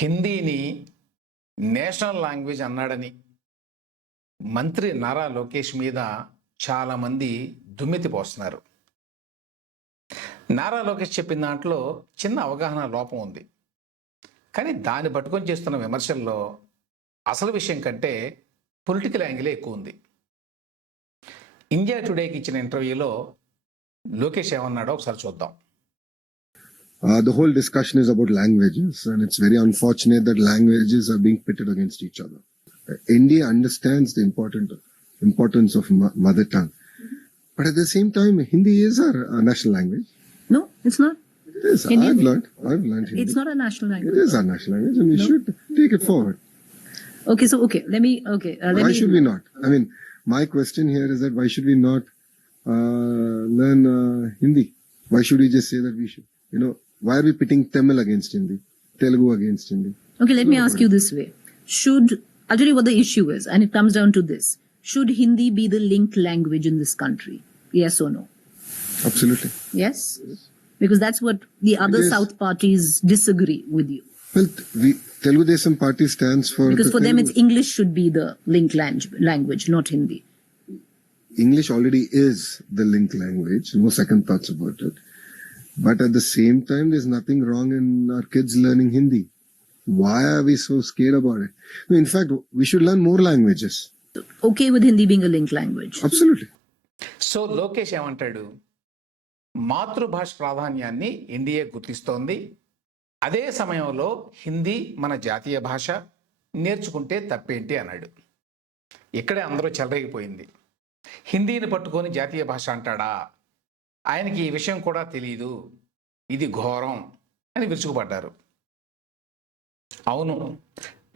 హిందీని national language అన్నాడని మంత్రి నారా లోకేష్ మీద చాలామంది దుమ్మెత్తి పోస్తున్నారు నారా లోకేష్ చెప్పిన దాంట్లో చిన్న అవగాహన లోపం ఉంది. కానీ దాన్ని పట్టుకొని చేస్తున్న విమర్శల్లో అసలు విషయం కంటే పొలిటికల్ యాంగిలే ఎక్కువ ఉంది. ఇండియా టుడేకి ఇచ్చిన ఇంటర్వ్యూలో లోకేష్ ఏమన్నాడో ఒకసారి చూద్దాం. Uh, the whole discussion is about languages, and it's very unfortunate that languages are being pitted against each other. Uh, India understands the important importance of mo- mother tongue, but at the same time, Hindi is our, uh national language. No, it's not. It is. Hindi- I've learned. I've learned Hindi. It's not a national language. It is our national language, and we should take it forward. Okay, so okay, let me okay. Uh, let why me, should we not? I mean, my question here is that why should we not uh, learn uh, Hindi? Why should we just say that we should? You know, why are we pitting Tamil against Hindi, Telugu against Hindi? Okay, let me ask you this way: Should I'll tell you what the issue is, and it comes down to this: Should Hindi be the linked language in this country? Yes or no? Absolutely. Yes, because that's what the other. South parties disagree with you. Well, we Telugu Desam Party stands for Because the for them, it's English should be the linked lang- language, not Hindi. English already is the link language. No second thoughts about it. But at the same time, there's nothing wrong in our kids learning Hindi. Why are we so scared about it? In fact, we should learn more languages. Okay with Hindi being a linked language. Absolutely. So Lokesh ఏమంటాడు మాతృభాష ప్రాధాన్యాన్ని NDA గుర్తిస్తోంది అదే సమయంలో హిందీ మన జాతీయ భాష నేర్చుకుంటే తప్పేంటి అన్నాడు ఇక్కడే అందరూ చెలరేగిపోయింది హిందీని పట్టుకొని జాతీయ భాష అంటాడా ఆయనకి ఈ విషయం కూడా తెలియదు ఇది ఘోరం అని విరుచుకుపడ్డారు. అవును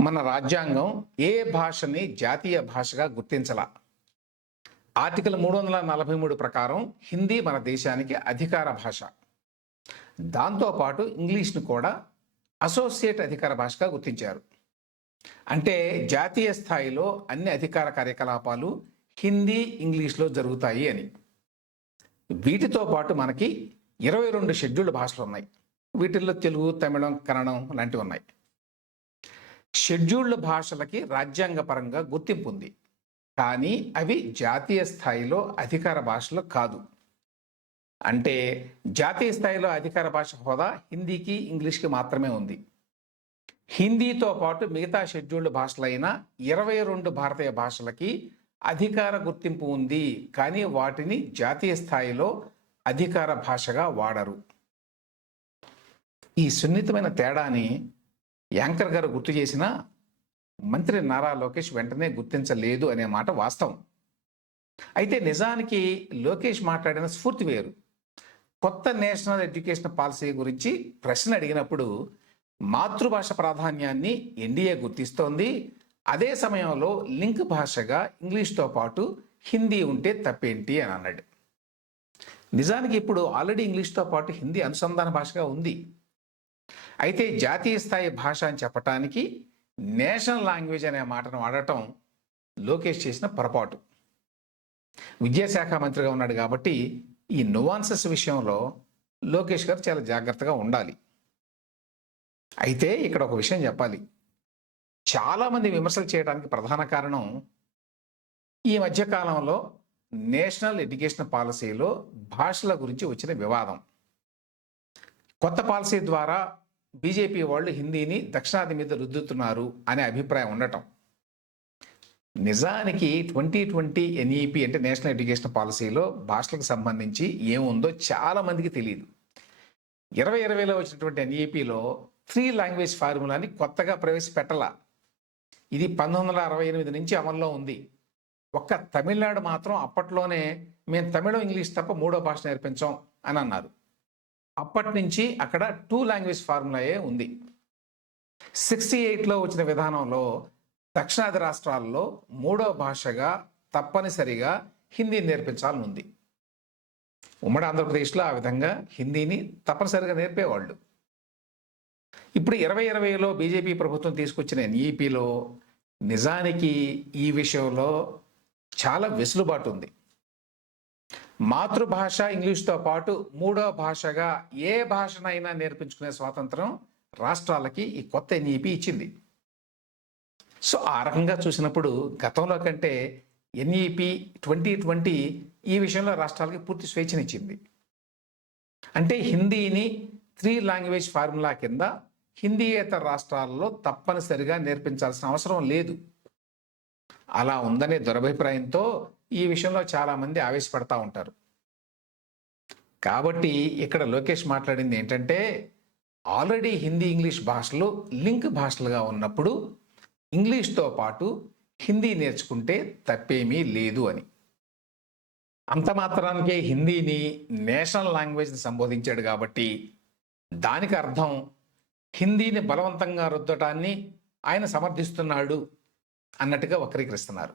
మన రాజ్యాంగం ఏ భాషని జాతీయ భాషగా గుర్తించలా. ఆర్టికల్ మూడు వందల నలభై మూడు ప్రకారం హిందీ మన దేశానికి అధికార భాష. దాంతోపాటు ఇంగ్లీష్ను కూడా అసోసియేట్ అధికార భాషగా గుర్తించారు. అంటే జాతీయ స్థాయిలో అన్ని అధికార కార్యకలాపాలు హిందీ ఇంగ్లీష్లో జరుగుతాయి అని. వీటితో పాటు మనకి ఇరవై రెండు షెడ్యూల్డ్ భాషలు ఉన్నాయి. వీటిల్లో తెలుగు తమిళం కన్నడం లాంటివి ఉన్నాయి. షెడ్యూల్డ్ భాషలకి రాజ్యాంగపరంగా గుర్తింపు ఉంది. కానీ అవి జాతీయ స్థాయిలో అధికార భాషలు కాదు. అంటే జాతీయ స్థాయిలో అధికార భాష హోదా హిందీకి ఇంగ్లీష్కి మాత్రమే ఉంది. హిందీతో పాటు మిగతా షెడ్యూల్డ్ భాషలైన ఇరవై రెండు భారతీయ భాషలకి అధికార గుర్తింపు ఉంది కానీ వాటిని జాతీయ స్థాయిలో అధికార భాషగా వాడరు. ఈ సున్నితమైన తేడాని యాంకర్ గారు గుర్తు చేసిన మంత్రి నారా లోకేష్ వెంటనే గుర్తించలేదు అనే మాట వాస్తవం. అయితే నిజానికి లోకేష్ మాట్లాడిన స్ఫూర్తి వేరు. కొత్త నేషనల్ ఎడ్యుకేషన్ పాలసీ గురించి ప్రశ్న అడిగినప్పుడు మాతృభాష ప్రాధాన్యాన్ని ఎన్డీఏ గుర్తిస్తోంది అదే సమయంలో లింక్ భాషగా ఇంగ్లీష్తో పాటు హిందీ ఉంటే తప్పేంటి అని అన్నాడు. నిజానికి ఇప్పుడు ఆల్రెడీ ఇంగ్లీష్తో పాటు హిందీ అనుసంధాన భాషగా ఉంది. అయితే జాతీయ స్థాయి భాష అని చెప్పటానికి నేషనల్ లాంగ్వేజ్ అనే మాటను వాడటం లోకేష్ చేసిన పొరపాటు. విద్యాశాఖ మంత్రిగా ఉన్నాడు కాబట్టి ఈ నువాన్సెస్ విషయంలో లోకేష్ గారు చాలా జాగ్రత్తగా ఉండాలి. అయితే ఇక్కడ ఒక విషయం చెప్పాలి. చాలామంది విమర్శలు చేయడానికి ప్రధాన కారణం ఈ మధ్యకాలంలో నేషనల్ ఎడ్యుకేషన్ పాలసీలో భాషల గురించి వచ్చిన వివాదం. కొత్త పాలసీ ద్వారా బీజేపీ వాళ్ళు హిందీని దక్షిణాది మీద రుద్దుతున్నారు అనే అభిప్రాయం ఉండటం. నిజానికి ట్వంటీ ట్వంటీ ఎన్ఈపి అంటే నేషనల్ ఎడ్యుకేషన్ పాలసీలో భాషలకు సంబంధించి ఏముందో చాలా మందికి తెలియదు ఇరవై ఇరవైలో వచ్చినటువంటి ఎన్ఈపిలో త్రీ లాంగ్వేజ్ ఫార్ములాని కొత్తగా ప్రవేశపెట్టలా. ఇది పంతొమ్మిది వందల అరవై ఎనిమిది నుంచి అమల్లో ఉంది. ఒక్క తమిళనాడు మాత్రం అప్పట్లోనే మేము తమిళం ఇంగ్లీష్ తప్ప మూడో భాష నేర్పించాం అని అన్నారు. అప్పటి నుంచి అక్కడ టూ లాంగ్వేజ్ ఫార్ములాయే ఉంది. సిక్స్టీ ఎయిట్లో వచ్చిన విధానంలో దక్షిణాది రాష్ట్రాల్లో మూడో భాషగా తప్పనిసరిగా హిందీ నేర్పించాలని ఉంది. ఉమ్మడి ఆంధ్రప్రదేశ్లో ఆ విధంగా హిందీని తప్పనిసరిగా నేర్పేవాళ్ళు. ఇప్పుడు ఇరవై ఇరవైలో బీజేపీ ప్రభుత్వం తీసుకొచ్చిన ఎన్ఈపిలో నిజానికి ఈ విషయంలో చాలా వెసులుబాటు ఉంది. మాతృభాష ఇంగ్లీష్తో పాటు మూడో భాషగా ఏ భాషనైనా నేర్పించుకునే స్వాతంత్రం రాష్ట్రాలకి ఈ కొత్త ఎన్ఈపి ఇచ్చింది. సో ఆ రకంగా చూసినప్పుడు గతంలో కంటే ఎన్ఈపి ట్వంటీ ట్వంటీ ఈ విషయంలో రాష్ట్రాలకి పూర్తి స్వేచ్ఛనిచ్చింది. అంటే హిందీని త్రీ లాంగ్వేజ్ ఫార్ములా కింద హిందీయేతర రాష్ట్రాల్లో తప్పనిసరిగా నేర్పించాల్సిన అవసరం లేదు. అలా ఉందనే దురభిప్రాయంతో ఈ విషయంలో చాలామంది ఆవేశపడతా ఉంటారు. కాబట్టి ఇక్కడ లోకేష్ మాట్లాడింది ఏంటంటే ఆల్రెడీ హిందీ ఇంగ్లీష్ భాషలు లింక్ భాషలుగా ఉన్నప్పుడు ఇంగ్లీష్తో పాటు హిందీ నేర్చుకుంటే తప్పేమీ లేదు అని. అంత మాత్రానికే హిందీని నేషనల్ లాంగ్వేజ్ని సంబోధించాడు కాబట్టి దానికి అర్థం హిందీని బలవంతంగా రుద్దటాన్ని ఆయన సమర్థిస్తున్నాడు అన్నట్టుగా వక్రీకరిస్తున్నారు.